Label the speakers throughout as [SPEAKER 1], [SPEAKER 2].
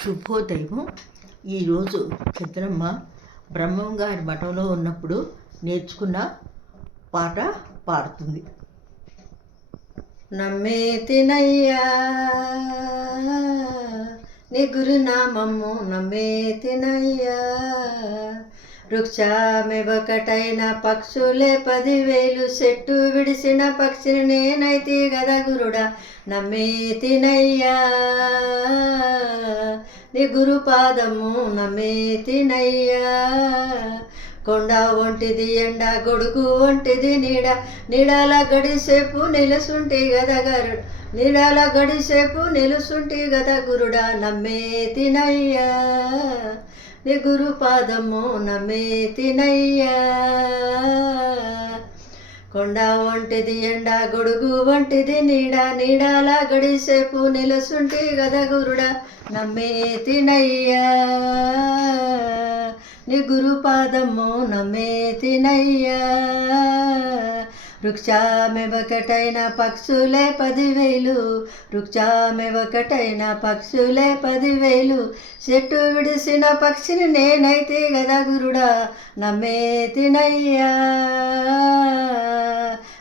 [SPEAKER 1] శుభోదయం ఈరోజు చిత్రమ్మ బ్రహ్మం గారి మఠంలో ఉన్నప్పుడు నేర్చుకున్న పాట పాడుతుంది.
[SPEAKER 2] నమ్మే తినయ్యా నీ గురునామము నమ్మే తినయ్యా. వృక్షామెవకటైన పక్షులే పదివేలు చెట్టు విడిసిన పక్షిని నేనైతే గద గురుడా. నమ్మే తినయ్యా నీ గురు పాదము తినయ్యా. కొండ ఒంటిది ఎండ గొడుగు ఒంటిది నీడ. నీడాల గడిసేపు నిలుసుంటి గద గరుడు నీడాల గడిసేపు నిలుసుంటి గద గురుడా నమ్మే తినయ్యా. నీ గురుపాదము నమ్మే తినయ్యా. కొండ వంటిది ఎండ గొడుగు వంటిది నీడ. నీడాల గడిసేపు నిలుసుంటి గద గురుడా నమ్మే తినయ్యా. నీ గురుపాదము నమ్మే తినయ్యా. వృక్షామెవకటైన పక్షులే పదివేలు. వృక్షామెవకటైన పక్షులే పదివేలు. చెట్టు విడిసిన పక్షిని నేనైతే గదా గురుడా నమ్మే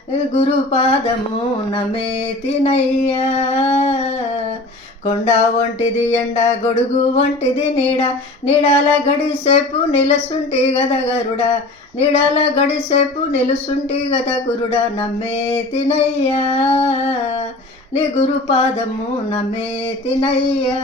[SPEAKER 2] గురుపాదము నమేతినయ్యా తినయ్యా. కొండ వంటిది ఎండ గొడుగు వంటిది నీడ. నీడాల గడిసేపు నిలుసుంటి గద గరుడా. నీడాల గడిసేపు నిలుసుంటి గద గురుడా నమ్మే తినయ్యా. నీ గురుపాదము నమ్మే తినయ్యా.